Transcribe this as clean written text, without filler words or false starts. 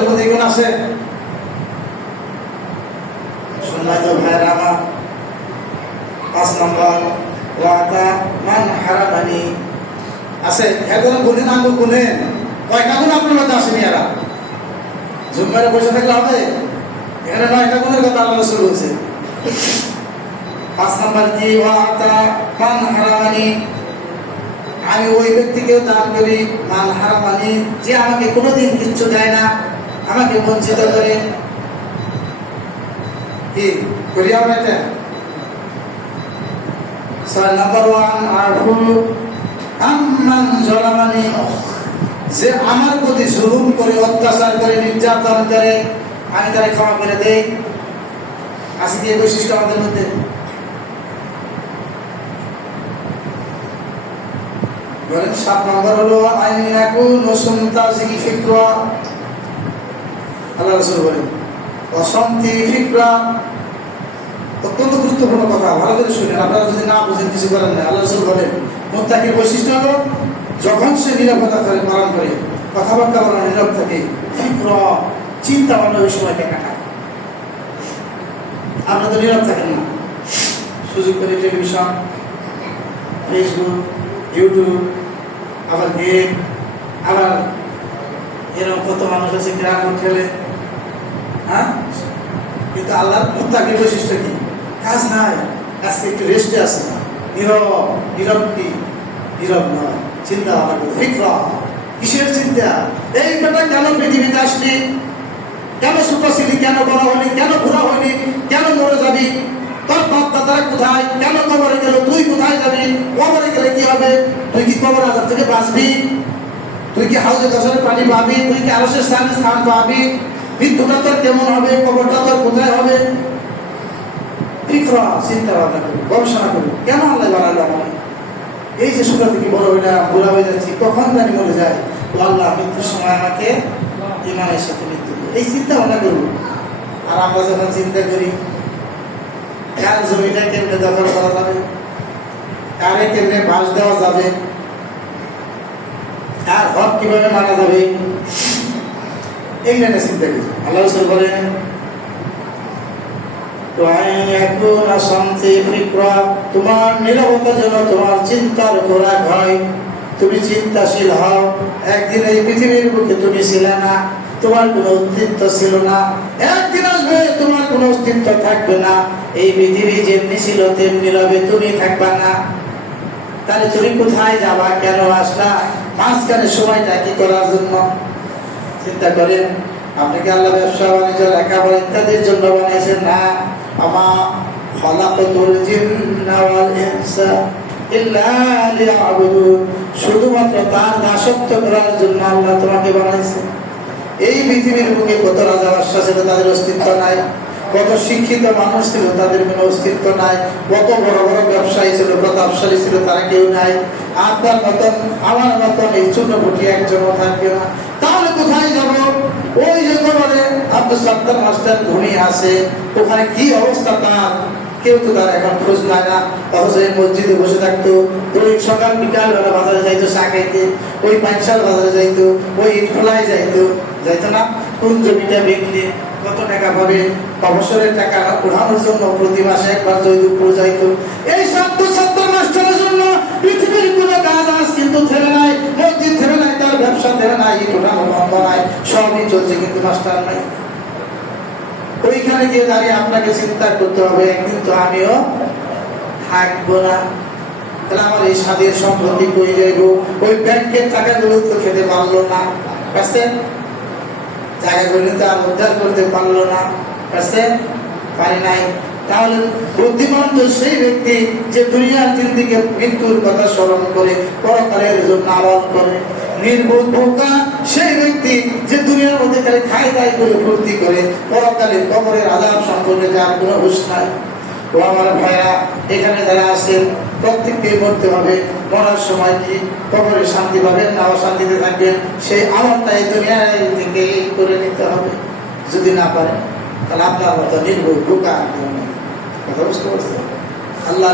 আমাদের মধ্যে এগুলো আছে? সম্মানিত ভাইরা আমার, 5 নম্বর ওয়াতা মান হারামানি আছে। এখন গুণেন, আঙ্গুল গুণেন, কয়টা গুণ আপনার মধ্যে আসেনি? এরা জুম্মারে বসে থাকলে হবে? এখানে 9টা গুণের কথা আল্লাহ রাসূল বলছে। 5 নম্বর কি? ওয়াতা মান হারামানি, আমি ওই ব্যক্তিকে দান করি, মান হারামানি, যে আমাকে কোনোদিন কিচ্ছু দেয় না, আমাকে বঞ্চিত করে। কি করি আমরা এটা? 6 নম্বর ওয়ান আরফু আম্মান জালামানি, যে আমার প্রতি জুলুম করে, অত্যাচার করে, নির্যাতন করে, আমি তারা ক্ষমা করে দেই। আছে কি এই বৈশিষ্ট্য আমাদের মধ্যে? বলেন 7 নম্বর হলো আইনাকুনু সুমতাজিকি ফিকরা, আল্লাহ রাসূল বলেন অসন্তি ফিকরা, অত্যন্ত গুরুত্বপূর্ণ কথা, ভালো করে শুনেন। আপনারা যদি না বুঝেন কিছু করেন না। আল্লাহ রাসূল বলেন মুত্তাকির বৈশিষ্ট্য হলো যখন সে নিরাপত্তা করে, পালন করে, কথাবার্তা বলা নীরব থাকে, ফিকরা, চিন্তা ভাবনা ওই সময়কে কাটায়। আপনারা তো নীরব থাকেন না, সুযোগ করে টেলিভিশন, ফেসবুক, ইউটিউব, আবার গেম, আবার এরকম কত মানুষ আছে গ্রাম খেলে। হ্যাঁ, কিন্তু আল্লাহর মুত্তাকির বৈশিষ্ট্য কি? কাজ নাই, আজকে একটু রেস্টে আছে, নীরব। নীরব কি? নীরব নয়, চিন্তা ভাবনা করে। ফিকরা, কিসের চিন্তা? এই বেটা কেন পৃথিবীতে আসলি? কেন ছোট ছিলি? কেন বড় হলি? কেন বুড়া হইলি? কেন মরে যাবি? তোর বাপ দাদারা কোথায়? কেন কবরে গেল? তুই কোথায় যাবি? কবরে গেলে কি হবে? তুই কি কবর আযাব থেকে বাঁচবি? তুই কি হাউজে কাউসারের পানি পাবি? তুই কি আরশের স্থান পাবি? মৃত্যুটা তোর কেমন হবে? কবরটা তোর কোথায় হবে? ফিকরা, চিন্তা ভাবনা করি, গবেষণা করি। কেন আল্লাহ বানালো আমাকে? এই যে ছোট থেকে বড় হইলাম, বুড়া হয়ে যাচ্ছি, কখন জানি মরে যায়। তো আল্লাহ মৃত্যুর সময় আমাকে ঈমানের সাথে মৃত্যু দেবে, এই চিন্তা ভাবনা করব। আর আমরা যখন চিন্তা করি কার জমিটা কেমনে দখল করা যাবে, কারে কেমনে বাস দেওয়া যাবে, কার হক কিভাবে মারা যাবে, এই নিয়ে চিন্তা করি। আল্লাহ রাসূল বলেন তোমার নীরবতা যেন তোমার চিন্তার খোরাক হয়, তুমি চিন্তাশীল হও। একদিন এই পৃথিবীর বুকে তুমি ছিলে না, তোমার কোনো অস্তিত্ব ছিল না, একদিন আসবে তোমার কোনো অস্তিত্ব থাকবে না। এই পৃথিবী যেমনি ছিল তেমনি রবে, তুমি থাকবা না। তাহলে তুমি কোথায় যাবা? কেন আসলা? মাঝখানে সময়টা কি করার জন্য? চিন্তা করেন। আপনাকে আল্লাহ ব্যবসা বাণিজ্য, লেখাপড়া ইত্যাদির জন্য বানাইছেন না। আমা খালাকাতুল জিন্না ওয়াল ইনসা ইল্লা লিয়াবুদুন, শুধুমাত্র তার দাসত্ব করার জন্য আল্লাহ তোমাকে বানাইছেন। এই পৃথিবীর বুকে কত রাজা বাদশা ছিল, তাদের অস্তিত্ব নাই। কত শিক্ষিত মানুষ ছিল, তাদের কোনো অস্তিত্ব নাই। কত বড় বড় ব্যবসায়ী ছিল, প্রতাপশালী ছিল, তারা কেউ নাই। আপনার মতন, আমার মতন এই ছোট ফুটি একজনও থাকবে না। তাহলে কোথায় যাব? ওই যে বলে আব্দুল সাত্তার মাস্টার ধনী আছে, ওখানে কি অবস্থা তার? কেউ তো তার এখন খোঁজ নেয় না। অথচ এই মসজিদে বসে থাকতো, ওই সকাল বিকাল বেলা বাজারে যাইতো চা খাইতে, ওই পাঁচশাল বাজারে যাইতো, ওই ইটখোলায় যাইতো না? কোন জমিটা বিক্রি, কত টাকা পাবে, অবসরের টাকা উঠানোর জন্য প্রতি মাসে একবার জয়দুপুর যাইতো। এই ছাত্র মাস্টারের জন্য পৃথিবীর কোনো কাজ আজ কিন্তু থেমে নাই, মসজিদ থেমে নাই, তার ব্যবসা থেমে নাই, ইট উঠানো বন্ধ নাই, সবই চলছে, কিন্তু মাস্টার নাই। ওইখানে গিয়ে দাঁড়িয়ে আপনাকে চিন্তা করতে হবে, একদিন তো আমিও থাকবো না। তাহলে আমার এই স্বাদের সম্পত্তি কই যাইব? ওই ব্যাংকের টাকাগুলো তো খেতে পারলো না, জায়গাগুলো তো আর উদ্ধার করতে পারলো না, পারি নাই। তাহলে বুদ্ধিমান তো সেই ব্যক্তি যে দুনিয়ার জিন্দিগি মৃত্যুর কথা স্মরণ করে পরকালের জন্য আমল করে। নির্বোধ বোকা সেই ব্যক্তি যে দুনিয়ার মধ্যে খালি খায় দায় করে ফুর্তি করে, পরকালে কবরের আযাব সম্পর্কে যার কোনো হুঁশ নাই। ও আমার ভাইয়া, এখানে যারা আছেন প্রত্যেককে মরতে হবে। মরার সময় কি কবরে শান্তি পাবেন না অশান্তিতে থাকবেন, সেই আমলটা এই দুনিয়ায় থেকে করে নিতে হবে। যদি না পারেন তাহলে আপনার মতো নির্ভুল বোকা কথা বুঝতে পারছেন। আল্লাহ